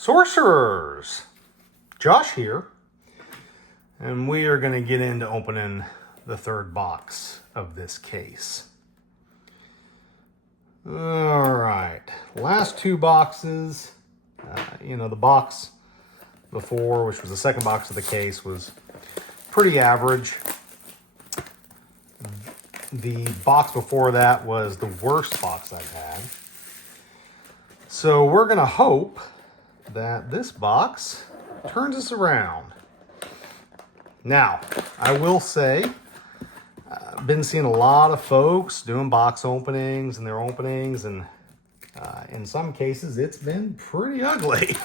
Sorcerers, Josh here, and we are going to get into opening the third box of this case. All right, last two boxes, the box before, which was the second box of the case, was pretty average. The box before that was the worst box I've had. So we're going to hope that this box turns us around. Now, I will say, I've been seeing a lot of folks doing box openings and their openings, and in some cases, it's been pretty ugly.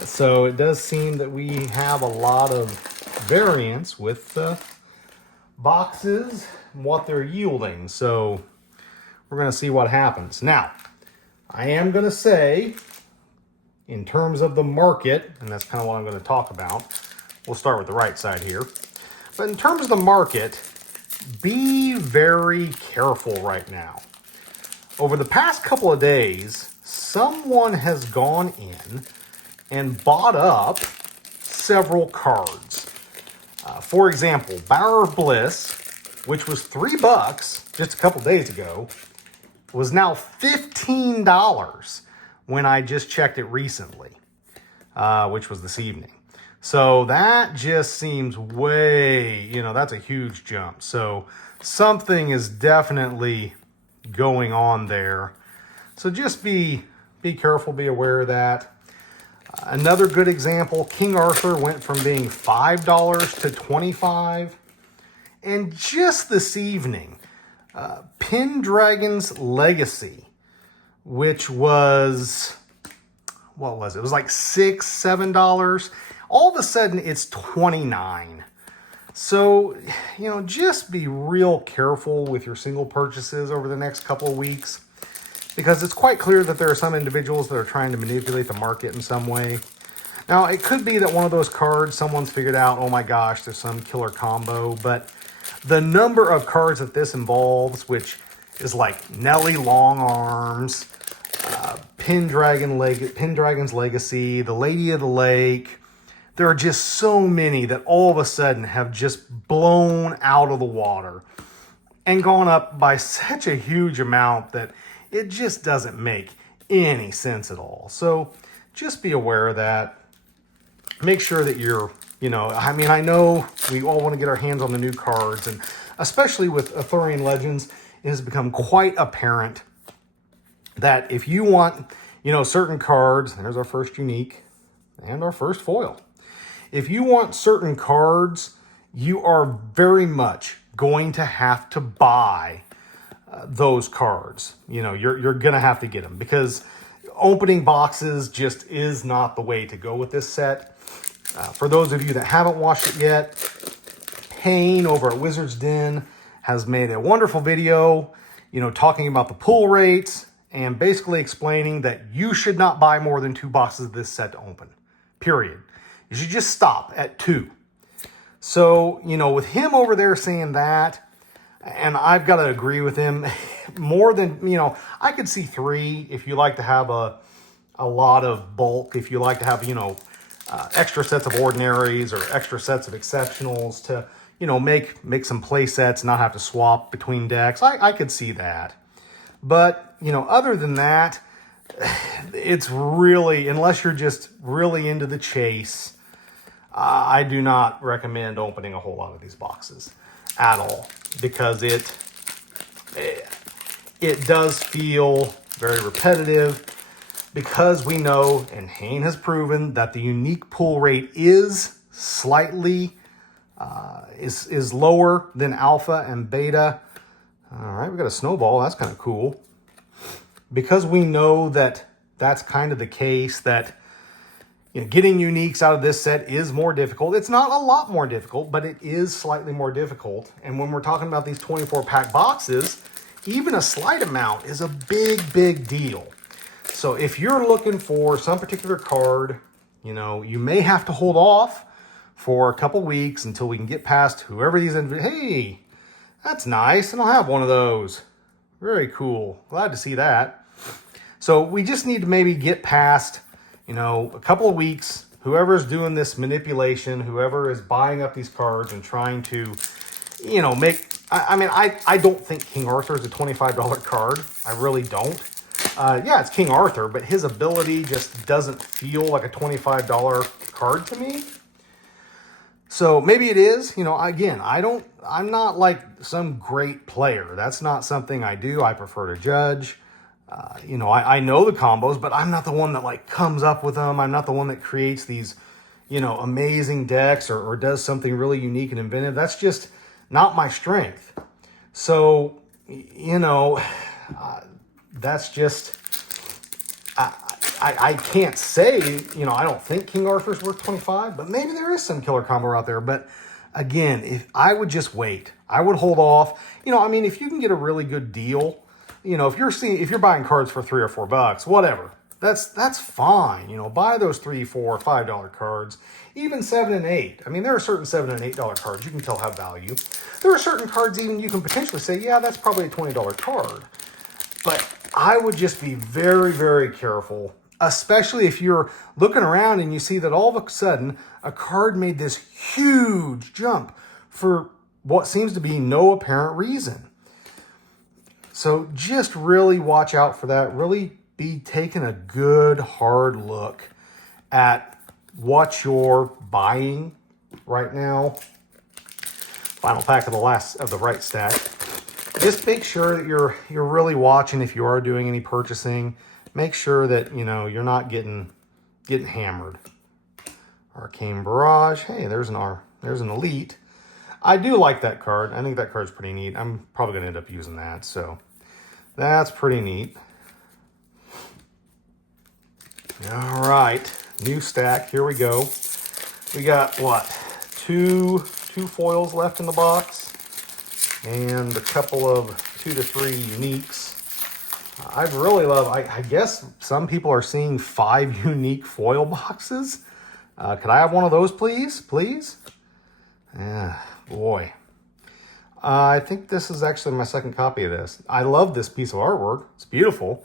So it does seem that we have a lot of variance with the boxes and what they're yielding. So we're going to see what happens. Now, I am going to say, in terms of the market, and that's kind of what I'm going to talk about, we'll start with the right side here. But in terms of the market, be very careful right now. Over the past couple of days, someone has gone in and bought up several cards. For example, Bower of Bliss, which was $3 just a couple days ago, was now $15 when I just checked it recently, which was this evening. So that just seems way, that's a huge jump. So something is definitely going on there. So just be careful, be aware of that. Another good example, King Arthur went from being $5 to $25. And just this evening, Pendragon's Legacy, which was, what was it? It was like $6, $7. All of a sudden, it's $29. So, just be real careful with your single purchases over the next couple of weeks, because it's quite clear that there are some individuals that are trying to manipulate the market in some way. Now, it could be that one of those cards, someone's figured out, oh my gosh, there's some killer combo, but the number of cards that this involves, which is like Nelly Long Arms, Pendragon's Legacy, the Lady of the Lake. There are just so many that all of a sudden have just blown out of the water and gone up by such a huge amount that it just doesn't make any sense at all. So just be aware of that. Make sure that you're, I know we all want to get our hands on the new cards, and especially with Arthurian Legends, it has become quite apparent that if you want, certain cards, there's our first unique and our first foil. If you want certain cards, you are very much going to have to buy those cards. You're going to have to get them, because opening boxes just is not the way to go with this set. For those of you that haven't watched it yet, Payne over at Wizard's Den has made a wonderful video, talking about the pull rates and basically explaining that you should not buy more than 2 boxes of this set to open, period. You should just stop at 2. So, with him over there saying that, and I've got to agree with him, more than, I could see 3 if you like to have a lot of bulk, if you like to have, extra sets of ordinaries or extra sets of exceptionals to, make some play sets, not have to swap between decks. I could see that. But, other than that, it's really, unless you're just really into the chase, I do not recommend opening a whole lot of these boxes at all, because it does feel very repetitive, because we know, and Hayne has proven, that the unique pull rate is slightly is lower than alpha and beta. All right, we got a snowball. That's kind of cool. Because we know that that's kind of the case, that getting uniques out of this set is more difficult. It's not a lot more difficult, but it is slightly more difficult. And when we're talking about these 24-pack boxes, even a slight amount is a big, big deal. So if you're looking for some particular card, you may have to hold off for a couple weeks until we can get past whoever these hey, that's nice, and I'll have one of those. Very cool. Glad to see that. So we just need to maybe get past, you know, a couple of weeks. Whoever's doing this manipulation, whoever is buying up these cards and trying to, you know, make... I don't think King Arthur is a $25 card. I really don't. Yeah, it's King Arthur, but his ability just doesn't feel like a $25 card to me. So maybe it is. You know, again, I'm not like some great player. That's not something I do. I prefer to judge. You know, I know the combos, but I'm not the one that like comes up with them. I'm not the one that creates these, you know, amazing decks or does something really unique and inventive. That's just not my strength. So, you know, that's just, I can't say, you know, I don't think King Arthur's worth 25, but maybe there is some killer combo out there. But again, if I would just wait, I would hold off. You know, I mean, if you can get a really good deal, you know, if you're buying cards for $3 or $4, whatever, that's fine. You know, buy those $3, $4, $5 cards, even $7 and $8. I mean, there are certain $7 and $8 cards you can tell have value. There are certain cards even you can potentially say, yeah, that's probably a $20 card. But I would just be very, very careful, especially if you're looking around and you see that all of a sudden a card made this huge jump for what seems to be no apparent reason. So just really watch out for that. Really be taking a good hard look at what you're buying right now. Final pack of the right stack. Just make sure that you're really watching if you are doing any purchasing. Make sure that, you know, you're not getting hammered. Arcane Barrage. Hey, there's an Elite. I do like that card. I think that card's pretty neat. I'm probably going to end up using that. So that's pretty neat. All right. New stack. Here we go. We got, what, two foils left in the box and a couple of 2 to 3 uniques. I'd really love, I guess some people are seeing 5 unique foil boxes. Could I have one of those, please? Please? Yeah, boy. I think this is actually my second copy of this. I love this piece of artwork. It's beautiful.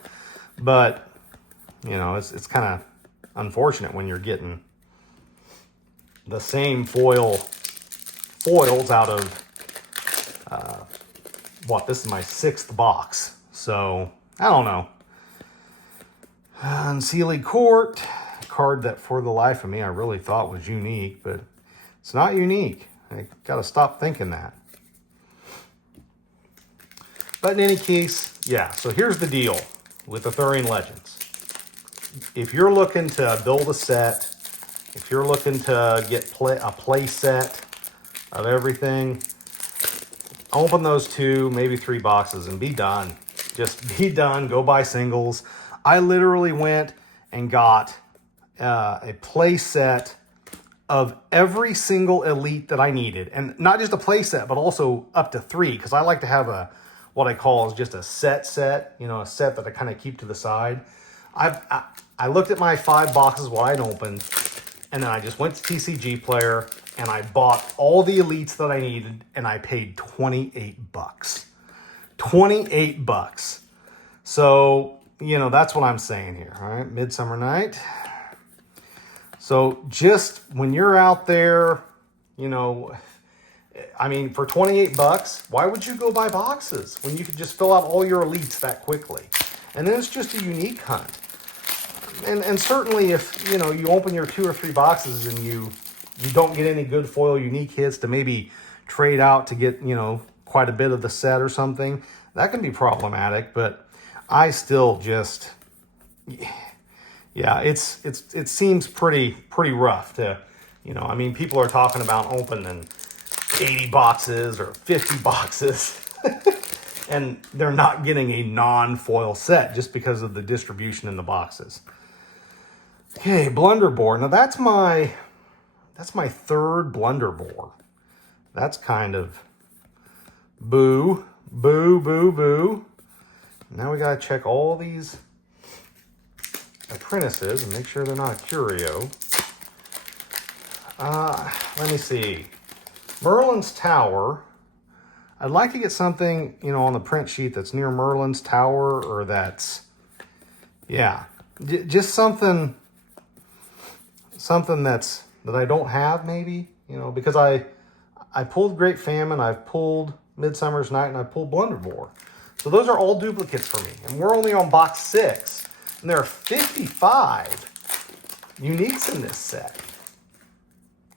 But, you know, it's kind of unfortunate when you're getting the same foils out of, this is my 6th box. So, I don't know. Unsealed Court, a card that for the life of me I really thought was unique, but it's not unique. I gotta stop thinking that. But in any case, yeah, so here's the deal with Arthurian Legends. If you're looking to build a set, if you're looking to get a play set of everything, open those 2, maybe 3 boxes and be done. Just be done. Go buy singles. I literally went and got a play set of every single Elite that I needed. And not just a play set, but also up to 3. Because I like to have what I call is just a set, you know, a set that I kind of keep to the side. I looked at my 5 boxes wide open, and then I just went to TCG Player, and I bought all the Elites that I needed, and I paid $28. $28. So, you know, that's what I'm saying here, all right? Midsummer Night. So just when you're out there, you know, I mean, for $28, why would you go buy boxes when you could just fill out all your Elites that quickly? And then it's just a unique hunt. And certainly if, you know, you open your 2 or 3 boxes and you don't get any good foil unique hits to maybe trade out to get, you know, quite a bit of the set or something, that can be problematic. But I still just, yeah, it seems pretty rough to, you know, I mean, people are talking about opening 80 boxes or 50 boxes and they're not getting a non-foil set just because of the distribution in the boxes. Okay, Blunderbore. Now that's my 3rd Blunderbore. That's kind of boo. Now we gotta check all these apprentices and make sure they're not a curio. Let me see. Merlin's Tower. I'd like to get something, you know, on the print sheet that's near Merlin's Tower or that's, Yeah, just something that I don't have, maybe, because I pulled Great Famine, I've pulled Midsummer's Night, and I pulled Blunderbore. So those are all duplicates for me, and we're only on box 6, and there are 55 uniques in this set.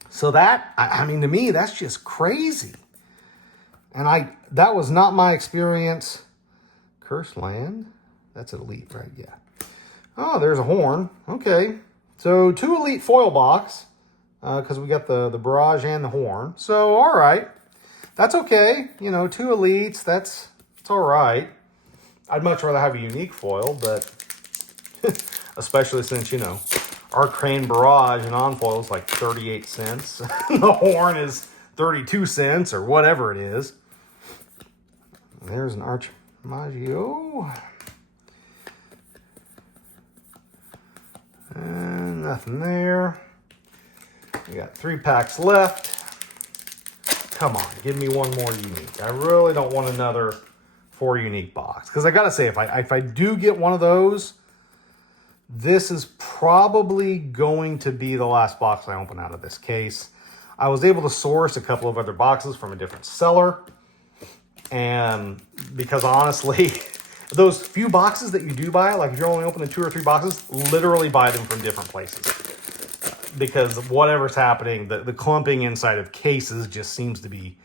So that, I mean, to me, that's just crazy. And that was not my experience. Cursed Land, that's an elite, right? Yeah. Oh, there's a horn. Okay. So 2 elite foil box, because we got the barrage and the horn. So, all right. That's okay. 2 elites, it's all right. I'd much rather have a unique foil, but especially since, our Crane Barrage and on foil is like 38 cents. The horn is 32 cents or whatever it is. There's an Archmaggio. And nothing there. We got 3 packs left. Come on, give me one more unique. I really don't want another 4 unique box. Because I got to say, if I do get one of those, this is probably going to be the last box I open out of this case. I was able to source a couple of other boxes from a different seller. And because honestly, those few boxes that you do buy, like if you're only opening 2 or 3 boxes, literally buy them from different places. Because whatever's happening, the clumping inside of cases just seems to be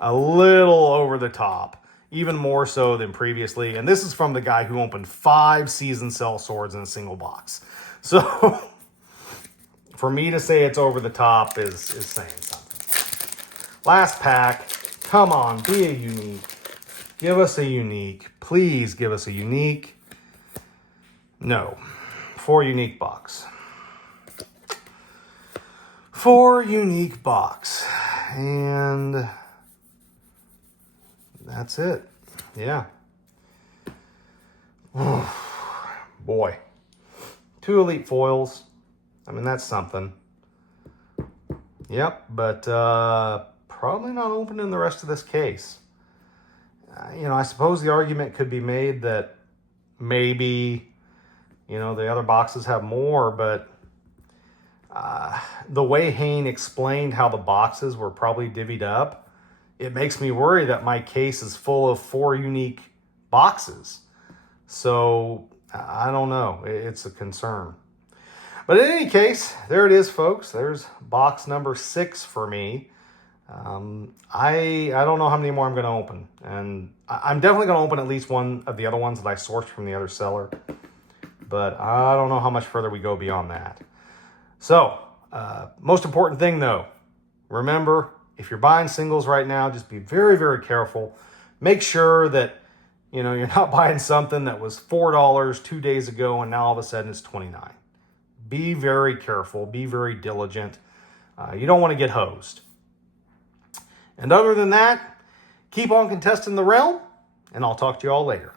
a little over the top. Even more so than previously. And this is from the guy who opened 5 season cell swords in a single box. So for me to say it's over the top is saying something. Last pack. Come on, be a unique. Give us a unique. Please give us a unique. No. 4 unique box. 4 unique box. And that's it. Yeah. Boy. 2 elite foils. I mean, that's something. Yep, but probably not opening the rest of this case. I suppose the argument could be made that maybe, the other boxes have more, but the way Hayne explained how the boxes were probably divvied up, it makes me worry that my case is full of 4 unique boxes. So, I don't know. It's a concern. But in any case, there it is, folks. There's box number 6 for me. I don't know how many more I'm going to open. And I'm definitely going to open at least one of the other ones that I sourced from the other seller. But I don't know how much further we go beyond that. So, most important thing, though, remember, if you're buying singles right now, just be very, very careful. Make sure that, you're not buying something that was $4 2 days ago and now all of a sudden it's $29. Be very careful. Be very diligent. You don't want to get hosed. And other than that, keep on contesting the realm, and I'll talk to you all later.